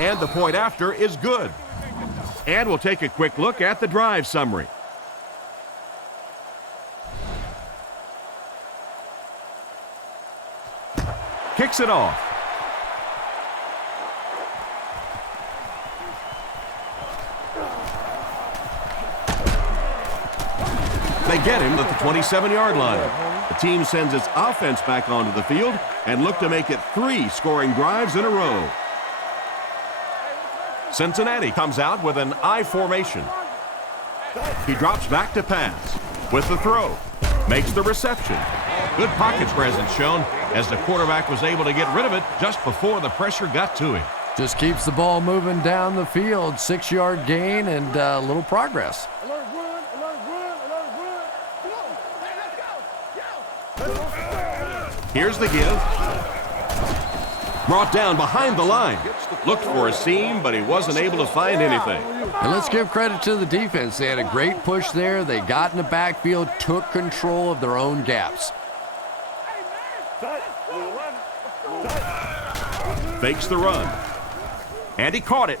And the point after is good. And we'll take a quick look at the drive summary. Kicks it off. They get him at the 27-yard line. The team sends its offense back onto the field and look to make it 3 scoring drives in a row. Cincinnati comes out with an I formation. He drops back to pass with the throw. Makes the reception. Good pocket presence shown as the quarterback was able to get rid of it just before the pressure got to him. Just keeps the ball moving down the field. 6-yard gain and a little progress. Here's the give. Brought down behind the line. Looked for a seam, but he wasn't able to find anything. And let's give credit to the defense. They had a great push there. They got in the backfield, took control of their own gaps. Fakes the run. And he caught it.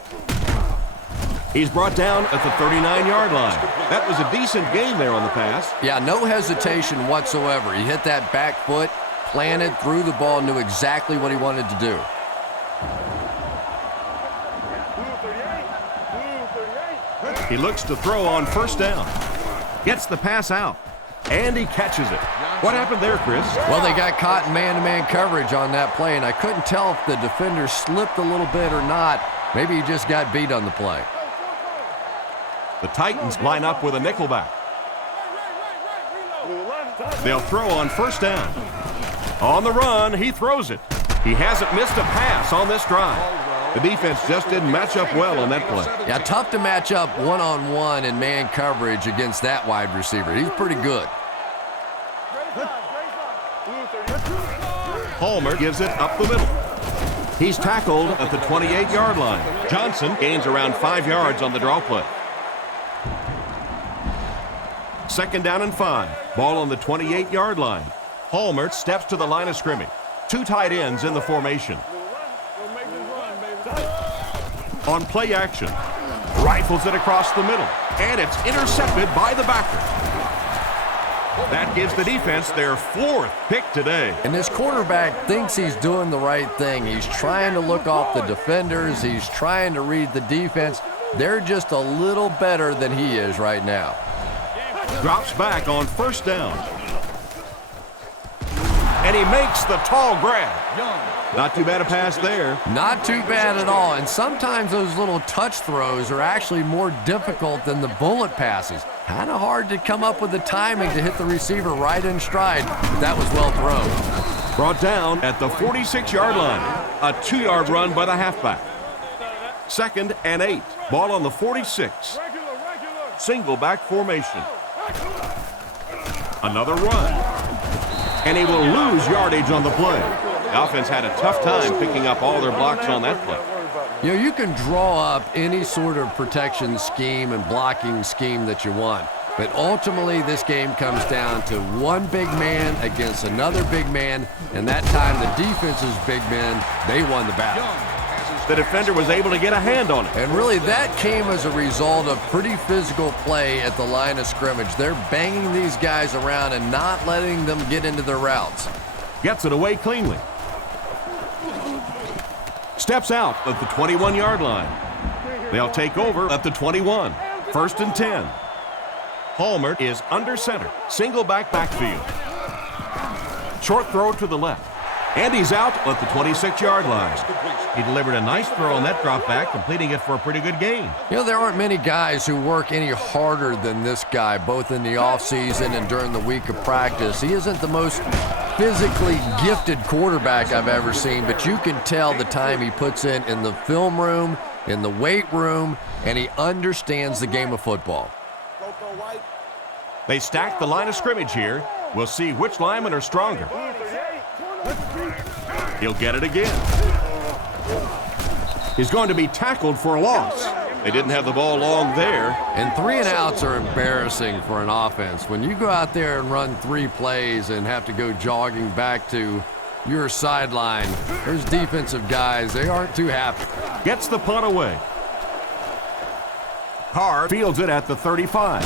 He's brought down at the 39-yard line. That was a decent gain there on the pass. Yeah, no hesitation whatsoever. He hit that back foot, planted, threw the ball, knew exactly what he wanted to do. He looks to throw on 1st down. Gets the pass out. And he catches it. What happened there, Chris? Well, they got caught in man-to-man coverage on that play, and I couldn't tell if the defender slipped a little bit or not. Maybe he just got beat on the play. The Titans line up with a nickelback. They'll throw on 1st down. On the run, he throws it. He hasn't missed a pass on this drive. The defense just didn't match up well on that play. Yeah, tough to match up one-on-one in man coverage against that wide receiver. He's pretty good. Palmer gives it up the middle. He's tackled at the 28-yard line. Johnson gains around 5 yards on the draw play. Second down and 5. Ball on the 28-yard line. Hallmert steps to the line of scrimmage. Two tight ends in the formation. On play action, rifles it across the middle, and it's intercepted by the backer. That gives the defense their 4th pick today. And this quarterback thinks he's doing the right thing. He's trying to look off the defenders. He's trying to read the defense. They're just a little better than he is right now. Drops back on first down. And he makes the tall grab. Not too bad a pass there. Not too bad at all. And sometimes those little touch throws are actually more difficult than the bullet passes. Kind of hard to come up with the timing to hit the receiver right in stride, but that was well thrown. Brought down at the 46-yard line. A 2-yard run by the halfback. Second and 8. Ball on the 46. Single back formation. Another run. And he will lose yardage on the play. The offense had a tough time picking up all their blocks on that play. You know, you can draw up any sort of protection scheme and blocking scheme that you want, but ultimately this game comes down to one big man against another big man, and that time the defense's big men, they won the battle. The defender was able to get a hand on it. And really that came as a result of pretty physical play at the line of scrimmage. They're banging these guys around and not letting them get into their routes. Gets it away cleanly. Steps out at the 21-yard line. They'll take over at the 21. First and 10. Hallmert is under center. Single backfield. Short throw to the left. And he's out at the 26-yard line. He delivered a nice throw on that drop back, completing it for a pretty good gain. You know, there aren't many guys who work any harder than this guy, both in the offseason and during the week of practice. He isn't the most physically gifted quarterback I've ever seen, but you can tell the time he puts in the film room, in the weight room, and he understands the game of football. They stack the line of scrimmage here. We'll see which linemen are stronger. He'll get it again. He's going to be tackled for a loss. They didn't have the ball long there. And 3 and outs are embarrassing for an offense. When you go out there and run 3 plays and have to go jogging back to your sideline, there's defensive guys, they aren't too happy. Gets the punt away. Carr fields it at the 35.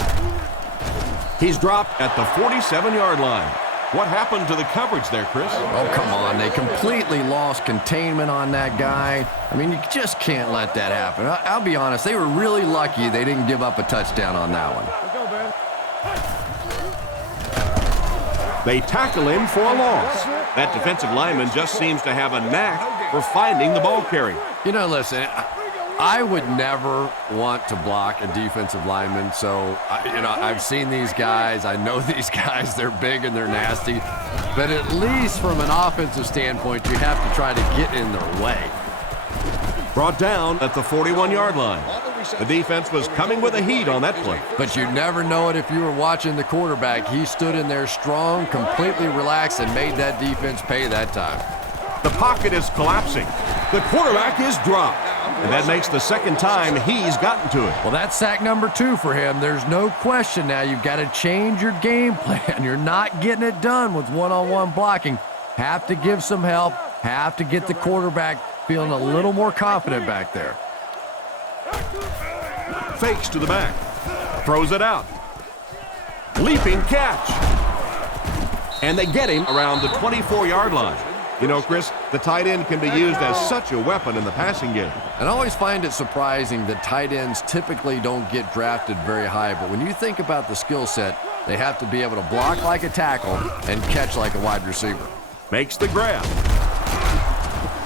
He's dropped at the 47-yard line. What happened to the coverage there, Chris? Oh, come on. They completely lost containment on that guy. I mean, you just can't let that happen. I'll be honest, they were really lucky they didn't give up a touchdown on that one. They tackle him for a loss. That defensive lineman just seems to have a knack for finding the ball carrier. You know, listen, I would never want to block a defensive lineman, so, I've seen these guys. I know these guys. They're big and they're nasty. But at least from an offensive standpoint, you have to try to get in their way. Brought down at the 41-yard line. The defense was coming with a heat on that play. But you never know it if you were watching the quarterback. He stood in there strong, completely relaxed, and made that defense pay that time. The pocket is collapsing. The quarterback is dropped. And that makes the second time he's gotten to it. Well, that's sack number 2 for him. There's no question now. You've got to change your game plan. You're not getting it done with one-on-one blocking. Have to give some help. Have to get the quarterback feeling a little more confident back there. Fakes to the back. Throws it out. Leaping catch. And they get him around the 24-yard line. You know, Chris, the tight end can be used as such a weapon in the passing game. And I always find it surprising that tight ends typically don't get drafted very high, but when you think about the skill set, they have to be able to block like a tackle and catch like a wide receiver. Makes the grab.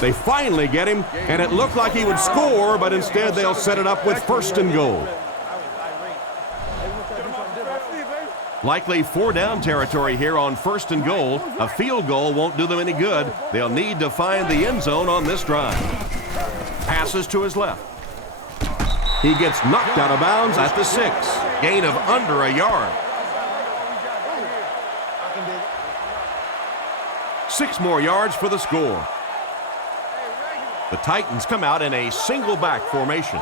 They finally get him, and it looked like he would score, but instead they'll set it up with first and goal. Likely 4-down territory here on first and goal. A field goal won't do them any good. They'll need to find the end zone on this drive. Passes to his left. He gets knocked out of bounds at the 6. Gain of under a yard. 6 more yards for the score. The Titans come out in a single back formation.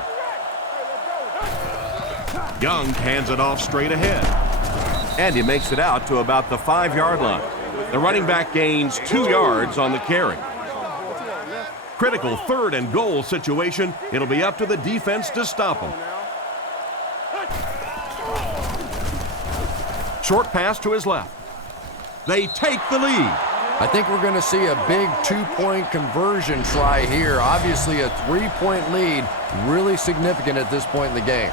Young hands it off straight ahead. And he makes it out to about the 5-yard line. The running back gains 2 yards on the carry. Critical 3rd and goal situation. It'll be up to the defense to stop him. Short pass to his left. They take the lead. I think we're going to see a big 2-point conversion try here. Obviously a 3-point lead, really significant at this point in the game.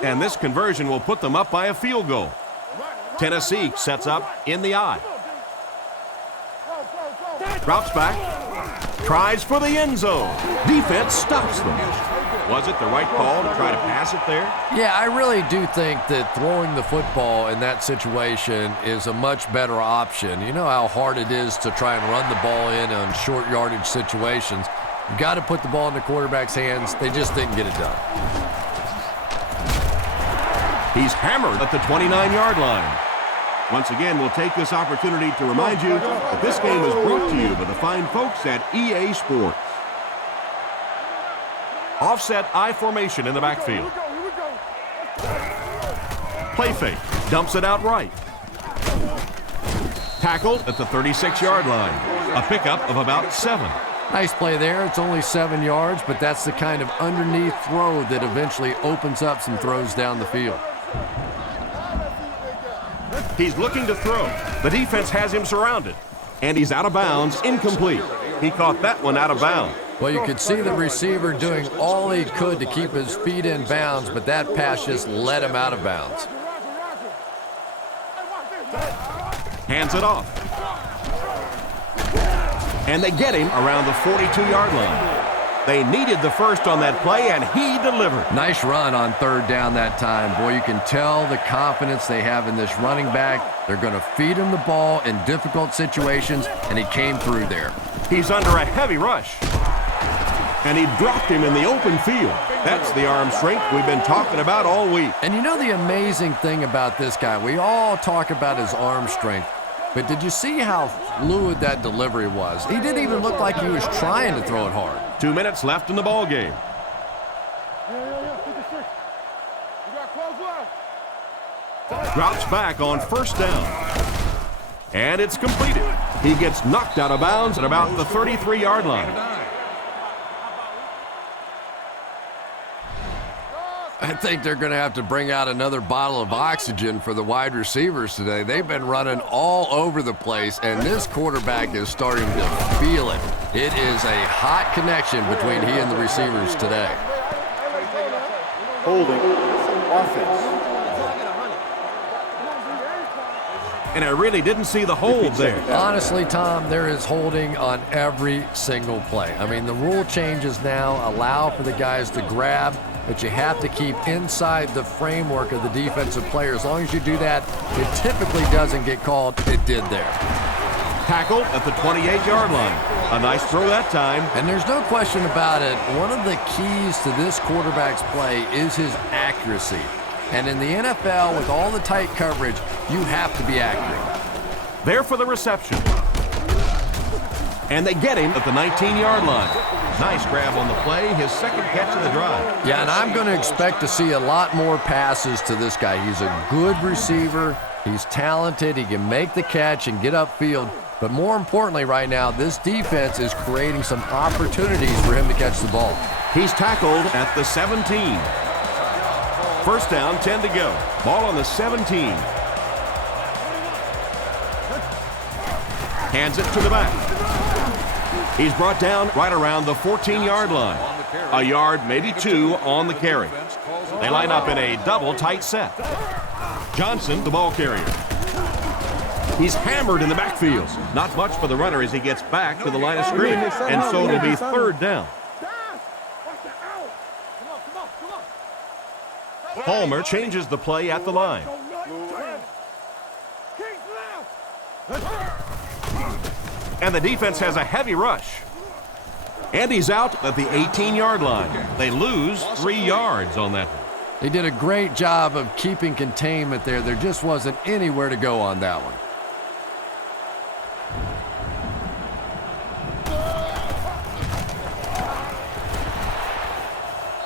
And this conversion will put them up by a field goal. Tennessee sets up in the I. Drops back. Tries for the end zone. Defense stops them. Was it the right call to try to pass it there? Yeah, I really do think that throwing the football in that situation is a much better option. You know how hard it is to try and run the ball in on short yardage situations. You've got to put the ball in the quarterback's hands. They just didn't get it done. He's hammered at the 29-yard line. Once again, we'll take this opportunity to remind you that this game is brought to you by the fine folks at EA Sports. Offset I formation in the backfield. Play fake. Dumps it out right. Tackled at the 36-yard line. A pickup of about 7. Nice play there. It's only 7 yards, but that's the kind of underneath throw that eventually opens up some throws down the field. He's looking to throw. The defense has him surrounded. And he's out of bounds, incomplete. He caught that one out of bounds. Well, you could see the receiver doing all he could to keep his feet in bounds, but that pass just let him out of bounds. Hands it off. And they get him around the 42-yard line. They needed the first on that play, and he delivered. Nice run on 3rd down that time. Boy, you can tell the confidence they have in this running back. They're going to feed him the ball in difficult situations, and he came through there. He's under a heavy rush. And he dropped him in the open field. That's the arm strength we've been talking about all week. And you know the amazing thing about this guy? We all talk about his arm strength. But did you see how fluid that delivery was? He didn't even look like he was trying to throw it hard. 2 minutes left in the ball game. Drops back on 1st down. And it's completed. He gets knocked out of bounds at about the 33-yard line. I think they're going to have to bring out another bottle of oxygen for the wide receivers today. They've been running all over the place, and this quarterback is starting to feel it. It is a hot connection between he and the receivers today. Holding. Offense. And I really didn't see the hold there. Honestly, Tom, there is holding on every single play. I mean, the rule changes now allow for the guys to grab, but you have to keep inside the framework of the defensive player. As long as you do that, it typically doesn't get called. It did there. Tackled at the 28-yard line. A nice throw that time. And there's no question about it. One of the keys to this quarterback's play is his accuracy. And in the NFL, with all the tight coverage, you have to be accurate. There for the reception. And they get him at the 19-yard line. Nice grab on the play, his 2nd catch of the drive. Yeah, and I'm going to expect to see a lot more passes to this guy. He's a good receiver. He's talented. He can make the catch and get upfield. But more importantly right now, this defense is creating some opportunities for him to catch the ball. He's tackled at the 17. 1st down, 10 to go. Ball on the 17. Hands it to the back. He's brought down right around the 14-yard line. A yard, maybe 2 on the carry. They line up in a double tight set. Johnson, the ball carrier. He's hammered in the backfield. Not much for the runner as he gets back to the line of scrimmage. And so it'll be 3rd down. Palmer changes the play at the line. And the defense has a heavy rush. And he's out at the 18-yard line. They lose 3 yards on that one. They did a great job of keeping containment there. There just wasn't anywhere to go on that one.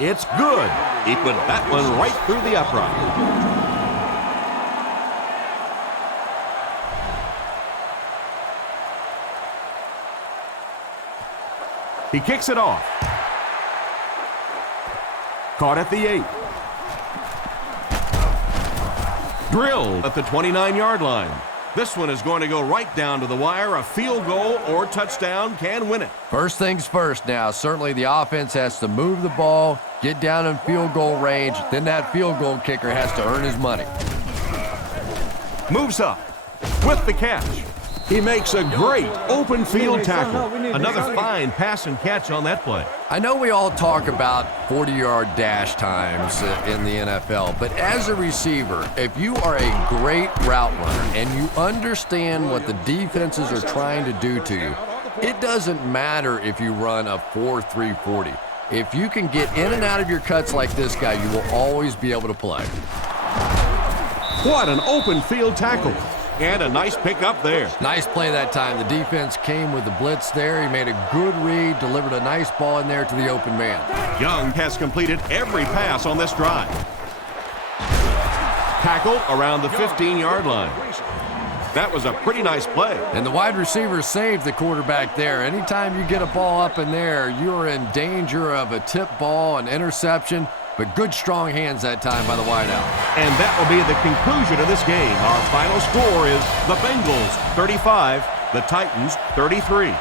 It's good. He put that one right through the upright. He kicks it off. Caught at the 8. Drilled at the 29-yard line. This one is going to go right down to the wire. A field goal or touchdown can win it. First things first now. Certainly the offense has to move the ball, get down in field goal range. Then that field goal kicker has to earn his money. Moves up with the catch. He makes a great open field tackle. Another fine pass and catch on that play. I know we all talk about 40-yard dash times in the NFL, but as a receiver, if you are a great route runner and you understand what the defenses are trying to do to you, it doesn't matter if you run a 4.3 40. If you can get in and out of your cuts like this guy, you will always be able to play. What an open field tackle. And a nice pickup there. Nice play that time. The defense came with the blitz there. He made a good read, delivered a nice ball in there to the open man. Young has completed every pass on this drive. Tackled around the 15-yard line. That was a pretty nice play. And the wide receiver saved the quarterback there. Anytime you get a ball up in there, you're in danger of a tip ball, an interception. But good, strong hands that time by the wideout. And that will be the conclusion of this game. Our final score is the Bengals 35, the Titans 33.